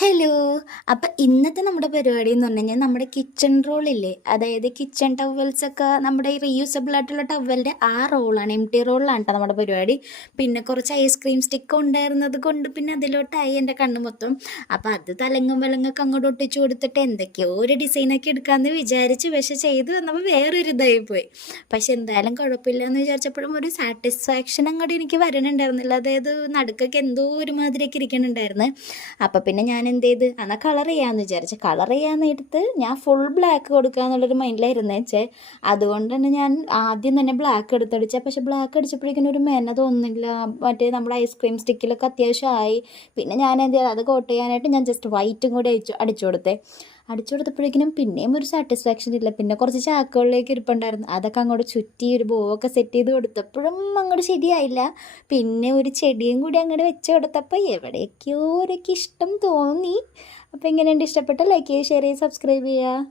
Hello. അപ്പം ഇന്നത്തെ നമ്മുടെ പരിപാടി എന്ന് പറഞ്ഞു കഴിഞ്ഞാൽ നമ്മുടെ കിച്ചൺ റോളില്ലേ, അതായത് കിച്ചൺ ടവൽസൊക്കെ നമ്മുടെ ഈ റീയൂസബിൾ ആയിട്ടുള്ള ടവലിൻ്റെ ആ റോളാണ്, എം ടി റോളിലാണ് കേട്ടോ നമ്മുടെ പരിപാടി. പിന്നെ കുറച്ച് ഐസ്ക്രീം സ്റ്റിക്ക് ഉണ്ടായിരുന്നത് കൊണ്ട് പിന്നെ അതിലോട്ടായി എൻ്റെ കണ്ണ് മൊത്തം. അപ്പം അത് തലങ്ങും വിലങ്ങൊക്കെ അങ്ങോട്ട് ഒട്ടിച്ച് കൊടുത്തിട്ട് എന്തൊക്കെയോ ഒരു ഡിസൈനൊക്കെ എടുക്കാമെന്ന് വിചാരിച്ച് പക്ഷെ ചെയ്ത് വന്നപ്പോൾ വേറൊരു ഇതായി പോയി. പക്ഷെ എന്തായാലും കുഴപ്പമില്ല എന്ന് വിചാരിച്ചപ്പോഴും ഒരു സാറ്റിസ്ഫാക്ഷൻ അങ്ങോട്ട് എനിക്ക് വരണുണ്ടായിരുന്നില്ല. അതായത് നടുക്കൊക്കെ എന്തോ ഒരുമാതിരിയൊക്കെ ഇരിക്കണുണ്ടായിരുന്നു. അപ്പം പിന്നെ ഞാൻ എന്ത് ചെയ്ത് എന്നാൽ കളർ ചെയ്യാമെന്ന് വിചാരിച്ചു. കളർ ചെയ്യാമെന്ന് എടുത്ത് ഞാൻ ഫുൾ ബ്ലാക്ക് കൊടുക്കുക എന്നുള്ളൊരു മൈൻഡിലായിരുന്നേ വെച്ചേ. അതുകൊണ്ട് തന്നെ ഞാൻ ആദ്യം തന്നെ ബ്ലാക്ക് എടുത്തടിച്ച, പക്ഷെ ബ്ലാക്ക് അടിച്ചപ്പോഴേക്കും ഒരു മെന തോന്നുന്നില്ല. മറ്റേ നമ്മുടെ ഐസ്ക്രീം സ്റ്റിക്കിലൊക്കെ അത്യാവശ്യമായി. പിന്നെ ഞാൻ എന്ത് ചെയ്തു, അത് കോട്ട് ചെയ്യാനായിട്ട് ഞാൻ ജസ്റ്റ് വൈറ്റും കൂടി അടിച്ചു കൊടുത്തേ. അടിച്ചു കൊടുത്തപ്പോഴേക്കിനും പിന്നെയും ഒരു സാറ്റിസ്ഫാക്ഷൻ ഇല്ല. പിന്നെ കുറച്ച് ചാക്കുകളിലേക്ക് ഇരിപ്പുണ്ടായിരുന്നു, അതൊക്കെ അങ്ങോട്ട് ചുറ്റി ഒരു ബോവൊക്കെ സെറ്റ് ചെയ്ത് കൊടുത്തപ്പോഴും അങ്ങോട്ട് ശരിയായില്ല. പിന്നെ ഒരു ചെടിയും കൂടി അങ്ങോട്ട് വെച്ച് കൊടുത്തപ്പോൾ എവിടേക്കോ ഒരൊക്കെ ഇഷ്ടം തോന്നി. അപ്പോൾ എങ്ങനെയുണ്ട്, ഇഷ്ടപ്പെട്ട ലൈക്ക് ചെയ്യുക, ഷെയർ ചെയ്യുക, സബ്സ്ക്രൈബ് ചെയ്യുക.